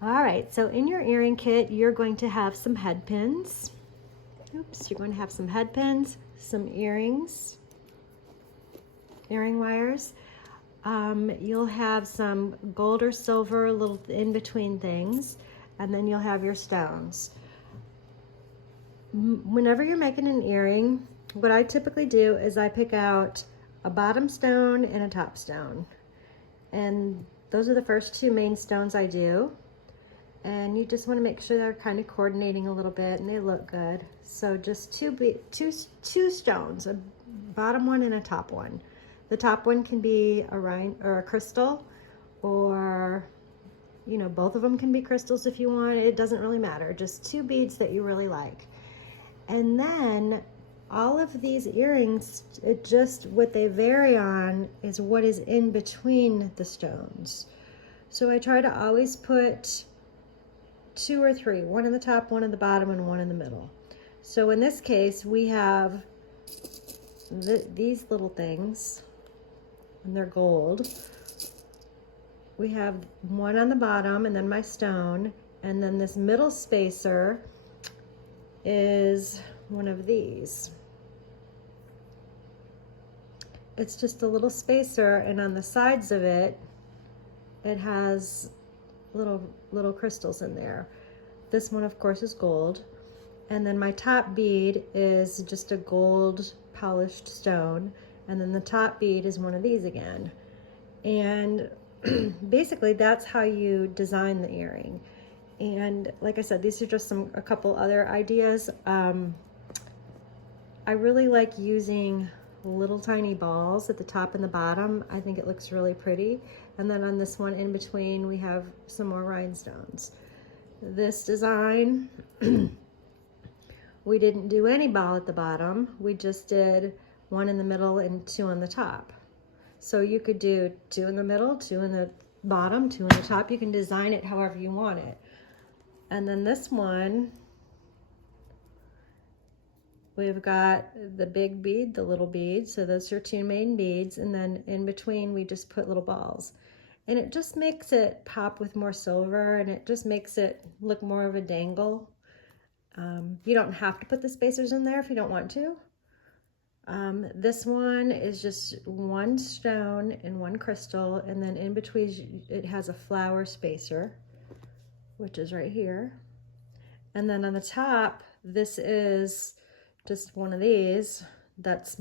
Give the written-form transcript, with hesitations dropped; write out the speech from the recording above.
All right, so in your earring kit, you're going to have some head pins. Oops, you're going to have some head pins, some earrings, earring wires. You'll have some gold or silver little in between things, and then you'll have your stones. Whenever you're making an earring, what I typically do is I pick out a bottom stone and a top stone. And those are the first two main stones I do. And you just want to make sure they're kind of coordinating a little bit and they look good. So just two stones, a bottom one and a top one. The top one can be a rhine or a crystal, or both of them can be crystals if you want. It doesn't really matter. Just two beads that you really like. And then all of these earrings, what they vary on is what is in between the stones. So I try to always put two or three, one in the top, one in the bottom, and one in the middle. So in this case, we have these little things, and they're gold. We have one on the bottom, and then my stone, and then this middle spacer is one of these. It's just a little spacer, and on the sides of it, it has little crystals in there. This one, of course, is gold. And then my top bead is just a gold polished stone. And then the top bead is one of these again. And basically that's how you design the earring. And like I said, these are just a couple other ideas. I really like using little tiny balls at the top and the bottom. I think it looks really pretty. And then on this one in between, we have some more rhinestones. This design, we didn't do any ball at the bottom. We just did one in the middle and two on the top. So you could do two in the middle, two in the bottom, two in the top. You can design it however you want it. And then this one, we've got the big bead, the little bead. So those are two main beads. And then in between, we just put little balls. And it just makes it pop with more silver, and it just makes it look more of a dangle. You don't have to put the spacers in there if you don't want to. This one is just one stone and one crystal, and then in between it has a flower spacer, which is right here. And then on the top, this is just one of these that's